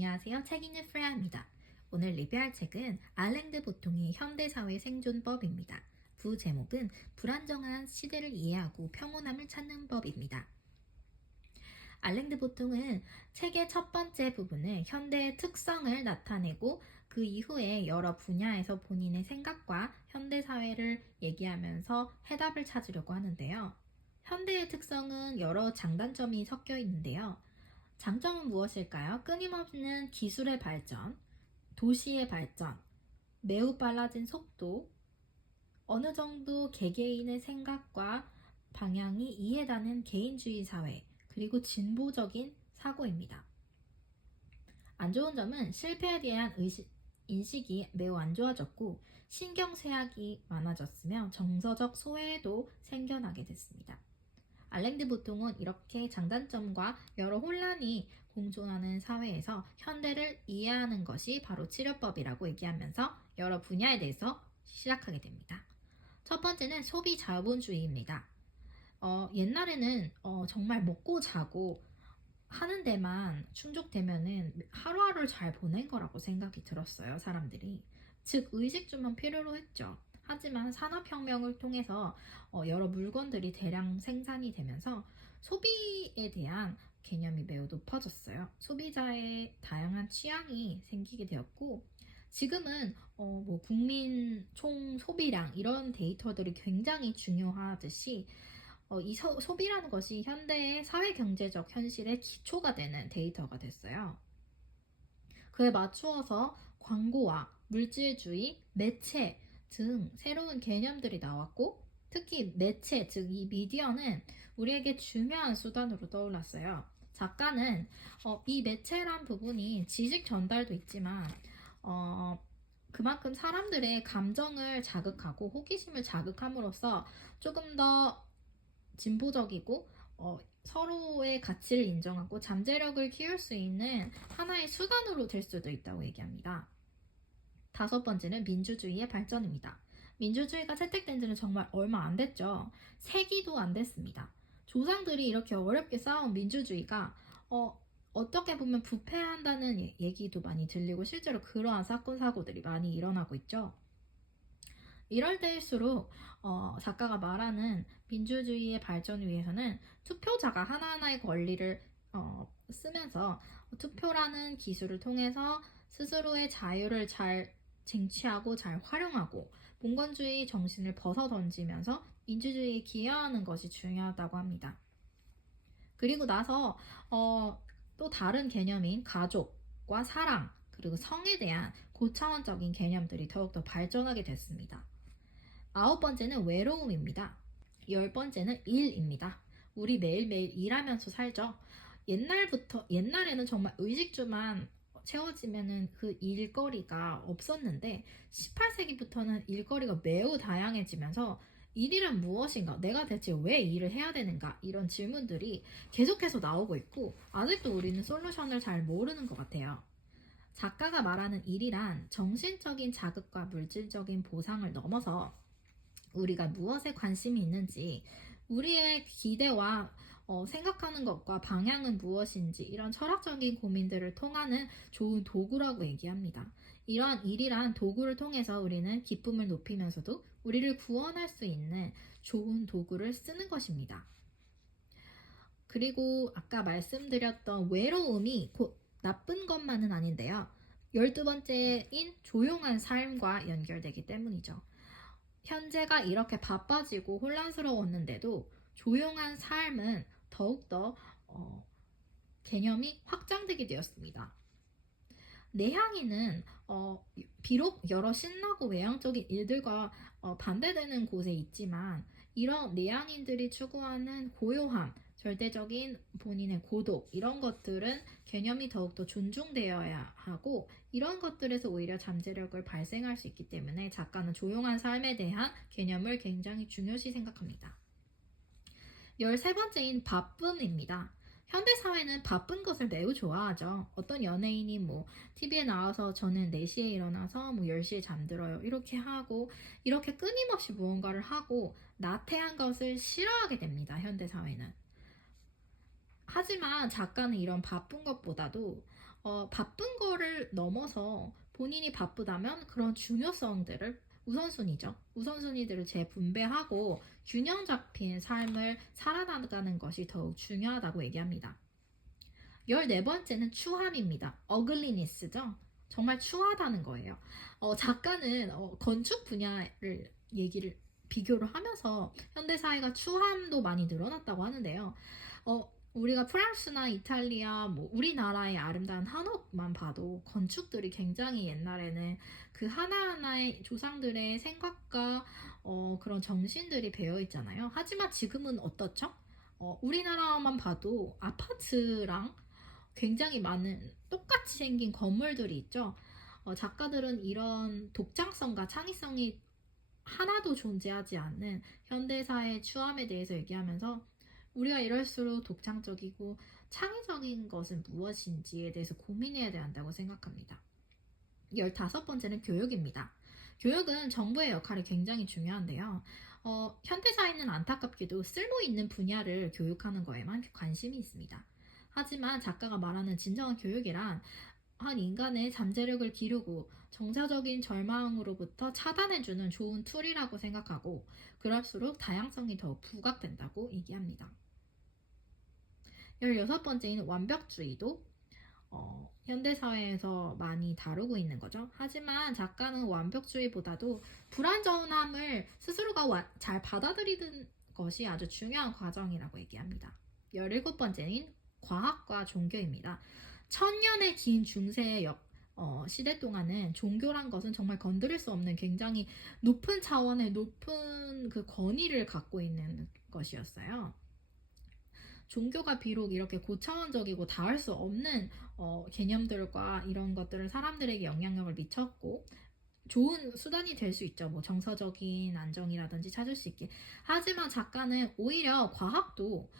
안녕하세요. 책 읽는 프레아입니다. 오늘 리뷰할 책은 알랭드 보통의 현대사회 생존법입니다. 부제목은 불안정한 시대를 이해하고 평온함을 찾는 법입니다. 알랭드 보통은 책의 첫 번째 부분을 현대의 특성을 나타내고 그 이후에 여러 분야에서 본인의 생각과 현대사회를 얘기하면서 해답을 찾으려고 하는데요. 현대의 특성은 여러 장단점이 섞여 있는데요. 장점은 무엇일까요? 끊임없는 기술의 발전, 도시의 발전, 매우 빨라진 속도, 어느 정도 개개인의 생각과 방향이 이해되는 개인주의 사회, 그리고 진보적인 사고입니다. 안 좋은 점은 실패에 대한 인식이 매우 안 좋아졌고 신경쇠약이 많아졌으며 정서적 소외도 생겨나게 됐습니다. 알랭드 보통은 이렇게 장단점과 여러 혼란이 공존하는 사회에서 현대를 이해하는 것이 바로 치료법이라고 얘기하면서 여러 분야에 대해서 시작하게 됩니다. 첫 번째는 소비 자본주의입니다. 옛날에는 정말 먹고 자고 하는 데만 충족되면은 하루하루를 잘 보낸 거라고 생각이 들었어요, 사람들이. 즉, 의식주만 필요로 했죠. 하지만 산업혁명을 통해서 여러 물건들이 대량 생산이 되면서 소비에 대한 개념이 매우 높아졌어요. 소비자의 다양한 취향이 생기게 되었고, 지금은 국민 총 소비량 이런 데이터들이 굉장히 중요하듯이 이 소비라는 것이 현대의 사회 경제적 현실의 기초가 되는 데이터가 됐어요. 그에 맞추어서 광고와 물질주의, 매체 등 새로운 개념들이 나왔고, 특히 매체, 즉 이 미디어는 우리에게 중요한 수단으로 떠올랐어요. 작가는 이 매체란 부분이 지식 전달도 있지만 그만큼 사람들의 감정을 자극하고 호기심을 자극함으로써 조금 더 진보적이고 서로의 가치를 인정하고 잠재력을 키울 수 있는 하나의 수단으로 될 수도 있다고 얘기합니다. 다섯 번째는 민주주의의 발전입니다. 민주주의가 채택된 지는 정말 얼마 안 됐죠. 세기도 안 됐습니다. 조상들이 이렇게 어렵게 쌓아온 민주주의가 어떻게 보면 부패한다는 얘기도 많이 들리고 실제로 그러한 사건 사고들이 많이 일어나고 있죠. 이럴 때일수록 작가가 말하는 민주주의의 발전을 위해서는 투표자가 하나하나의 권리를 쓰면서 투표라는 기술을 통해서 스스로의 자유를 잘 쟁취하고 잘 활용하고 봉건주의 정신을 벗어던지면서 민주주의에 기여하는 것이 중요하다고 합니다. 그리고 나서 또 다른 개념인 가족과 사랑 그리고 성에 대한 고차원적인 개념들이 더욱더 발전하게 됐습니다. 아홉 번째는 외로움입니다. 열 번째는 일입니다. 우리 매일매일 일하면서 살죠. 옛날에는 정말 의식주만 채워지면은 그 일거리가 없었는데 18세기부터는 일거리가 매우 다양해지면서 일이란 무엇인가? 내가 대체 왜 일을 해야 되는가? 이런 질문들이 계속해서 나오고 있고 아직도 우리는 솔루션을 잘 모르는 것 같아요. 작가가 말하는 일이란 정신적인 자극과 물질적인 보상을 넘어서 우리가 무엇에 관심이 있는지, 우리의 기대와 생각하는 것과 방향은 무엇인지 이런 철학적인 고민들을 통하는 좋은 도구라고 얘기합니다. 이러한 일이란 도구를 통해서 우리는 기쁨을 높이면서도 우리를 구원할 수 있는 좋은 도구를 쓰는 것입니다. 그리고 아까 말씀드렸던 외로움이 곧 나쁜 것만은 아닌데요. 12번째인 조용한 삶과 연결되기 때문이죠. 현재가 이렇게 바빠지고 혼란스러웠는데도 조용한 삶은 더욱더 개념이 확장되게 되었습니다. 내향인은 비록 여러 신나고 외향적인 일들과 반대되는 곳에 있지만 이런 내향인들이 추구하는 고요함, 절대적인 본인의 고독 이런 것들은 개념이 더욱더 존중되어야 하고 이런 것들에서 오히려 잠재력을 발생할 수 있기 때문에 작가는 조용한 삶에 대한 개념을 굉장히 중요시 생각합니다. 13번째인 바쁨입니다. 현대사회는 바쁜 것을 매우 좋아하죠. 어떤 연예인이 TV에 나와서 저는 4시에 일어나서 10시에 잠들어요. 이렇게 하고 이렇게 끊임없이 무언가를 하고 나태한 것을 싫어하게 됩니다. 현대사회는. 하지만 작가는 이런 바쁜 것보다도 바쁜 거를 넘어서 본인이 바쁘다면 그런 중요성들을 우선순위죠. 우선순위들을 재분배하고 균형 잡힌 삶을 살아나가는 것이 더욱 중요하다고 얘기합니다. 14번째는 추함입니다. 어글리니스죠. 정말 추하다는 거예요. 작가는 건축 분야를 비교를 하면서 현대사회가 추함도 많이 늘어났다고 하는데요. 우리가 프랑스나 이탈리아, 우리나라의 아름다운 한옥만 봐도 건축들이 굉장히 옛날에는 그 하나하나의 조상들의 생각과 그런 정신들이 배어 있잖아요. 하지만 지금은 어떻죠? 우리나라만 봐도 아파트랑 굉장히 많은 똑같이 생긴 건물들이 있죠. 작가들은 이런 독창성과 창의성이 하나도 존재하지 않는 현대사의 추함에 대해서 얘기하면서 우리가 이럴수록 독창적이고 창의적인 것은 무엇인지에 대해서 고민해야 한다고 생각합니다. 15번째는 교육입니다. 교육은 정부의 역할이 굉장히 중요한데요. 현대사회는 안타깝게도 쓸모 있는 분야를 교육하는 거에만 관심이 있습니다. 하지만 작가가 말하는 진정한 교육이란 한 인간의 잠재력을 기르고 정서적인 절망으로부터 차단해주는 좋은 툴이라고 생각하고 그럴수록 다양성이 더 부각된다고 얘기합니다. 16번째인 완벽주의도 현대사회에서 많이 다루고 있는 거죠. 하지만 작가는 완벽주의보다도 불완전함을 스스로가 잘 받아들이는 것이 아주 중요한 과정이라고 얘기합니다. 17번째인 과학과 종교입니다. 천년의 긴 중세의 시대 동안은 종교란 것은 정말 건드릴 수 없는 굉장히 높은 차원의 높은 그 권위를 갖고 있는 것이었어요. 종교가 비록 이렇게 고차원적이고 닿을 수 없는 개념들과 이런 것들을 사람들에게 영향력을 미쳤고 좋은 수단이 될 수 있죠. 정서적인 안정이라든지 찾을 수 있게. 하지만 작가는 오히려 과학도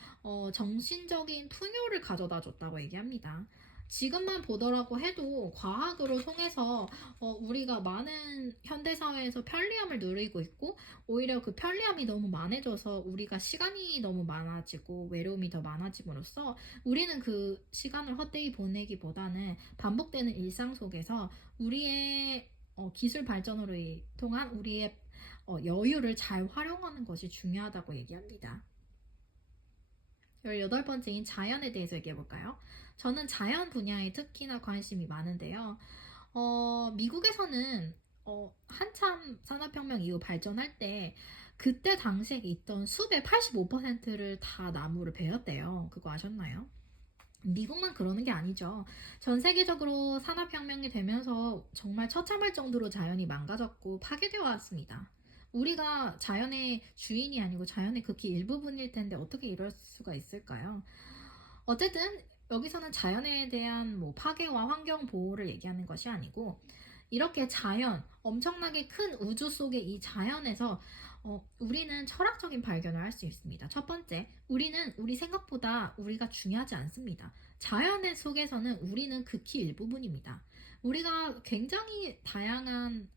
정신적인 풍요를 가져다 줬다고 얘기합니다. 지금만 보더라고 해도 과학으로 통해서 우리가 많은 현대사회에서 편리함을 누리고 있고 오히려 그 편리함이 너무 많아져서 우리가 시간이 너무 많아지고 외로움이 더 많아짐으로써 우리는 그 시간을 헛되이 보내기보다는 반복되는 일상 속에서 우리의 기술 발전으로 통한 우리의 여유를 잘 활용하는 것이 중요하다고 얘기합니다. 18번째인 자연에 대해서 얘기해 볼까요? 저는 자연 분야에 특히나 관심이 많은데요. 미국에서는 한참 산업혁명 이후 발전할 때 그때 당시에 있던 숲의 85%를 다 나무를 베었대요. 그거 아셨나요? 미국만 그러는 게 아니죠. 전 세계적으로 산업혁명이 되면서 정말 처참할 정도로 자연이 망가졌고 파괴되어 왔습니다. 우리가 자연의 주인이 아니고 자연의 극히 일부분일 텐데 어떻게 이럴 수가 있을까요? 어쨌든 여기서는 자연에 대한 파괴와 환경 보호를 얘기하는 것이 아니고 이렇게 자연, 엄청나게 큰 우주 속의 이 자연에서 우리는 철학적인 발견을 할 수 있습니다. 첫 번째, 우리는 우리 생각보다 우리가 중요하지 않습니다. 자연의 속에서는 우리는 극히 일부분입니다. 우리가 굉장히 다양한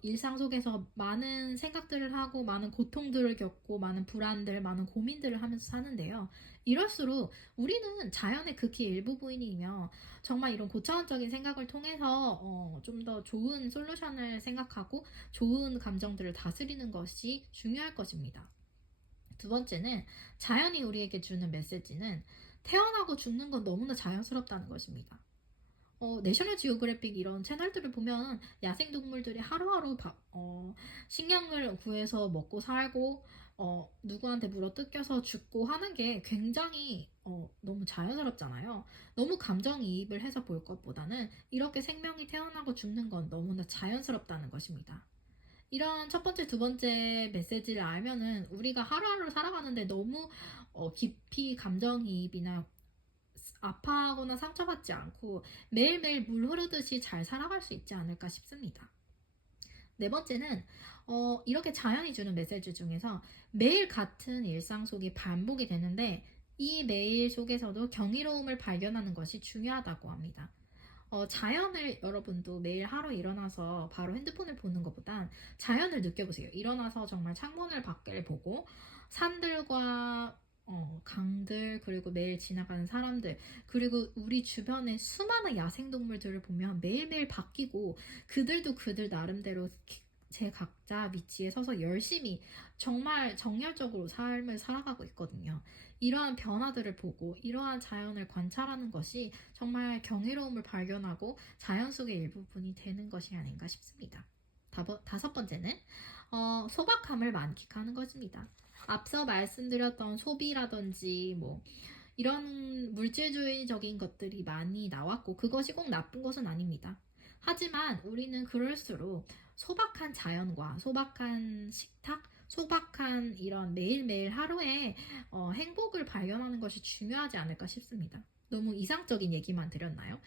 일상 속에서 많은 생각들을 하고 많은 고통들을 겪고 많은 불안들, 많은 고민들을 하면서 사는데요. 이럴수록 우리는 자연의 극히 일부분이며 정말 이런 고차원적인 생각을 통해서 좀 더 좋은 솔루션을 생각하고 좋은 감정들을 다스리는 것이 중요할 것입니다. 두 번째는 자연이 우리에게 주는 메시지는 태어나고 죽는 건 너무나 자연스럽다는 것입니다. 내셔널 지오그래픽 이런 채널들을 보면 야생동물들이 하루하루 식량을 구해서 먹고 살고 누구한테 물어뜯겨서 죽고 하는 게 굉장히 너무 자연스럽잖아요. 너무 감정이입을 해서 볼 것보다는 이렇게 생명이 태어나고 죽는 건 너무나 자연스럽다는 것입니다. 이런 첫 번째, 두 번째 메시지를 알면은 우리가 하루하루 살아가는데 너무 깊이 감정이입이나 아파하거나 상처받지 않고 매일매일 물 흐르듯이 잘 살아갈 수 있지 않을까 싶습니다. 네 번째는 이렇게 자연이 주는 메시지 중에서 매일 같은 일상 속이 반복이 되는데 이 매일 속에서도 경이로움을 발견하는 것이 중요하다고 합니다. 자연을 여러분도 매일 하루 일어나서 바로 핸드폰을 보는 것보단 자연을 느껴보세요. 일어나서 정말 창문을 밖을 보고 산들과 강들, 그리고 매일 지나가는 사람들, 그리고 우리 주변의 수많은 야생동물들을 보면 매일매일 바뀌고 그들도 그들 나름대로 제 각자 위치에 서서 열심히 정말 정열적으로 삶을 살아가고 있거든요. 이러한 변화들을 보고 이러한 자연을 관찰하는 것이 정말 경이로움을 발견하고 자연 속의 일부분이 되는 것이 아닌가 싶습니다. 다섯 번째는 소박함을 만끽하는 것입니다. 앞서 말씀드렸던 소비라든지 뭐 이런 물질주의적인 것들이 많이 나왔고 그것이 꼭 나쁜 것은 아닙니다. 하지만 우리는 그럴수록 소박한 자연과 소박한 식탁, 소박한 이런 매일매일 하루의 행복을 발견하는 것이 중요하지 않을까 싶습니다. 너무 이상적인 얘기만 드렸나요?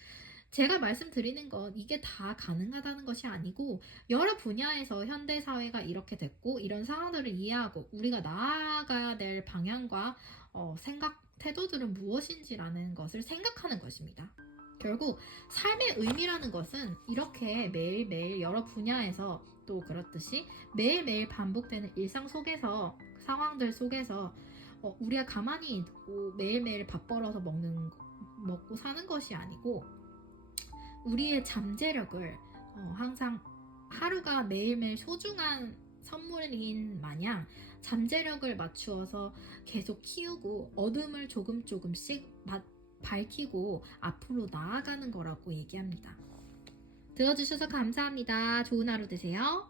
제가 말씀드리는 건 이게 다 가능하다는 것이 아니고 여러 분야에서 현대 사회가 이렇게 됐고 이런 상황들을 이해하고 우리가 나아가야 될 방향과 생각, 태도들은 무엇인지라는 것을 생각하는 것입니다. 결국 삶의 의미라는 것은 이렇게 매일매일 여러 분야에서 또 그렇듯이 매일매일 반복되는 일상 속에서 상황들 속에서 우리가 가만히 있고 매일매일 밥 벌어서 먹고 사는 것이 아니고 우리의 잠재력을 항상 하루가 매일매일 소중한 선물인 마냥 잠재력을 맞추어서 계속 키우고 어둠을 조금씩 밝히고 앞으로 나아가는 거라고 얘기합니다. 들어주셔서 감사합니다. 좋은 하루 되세요.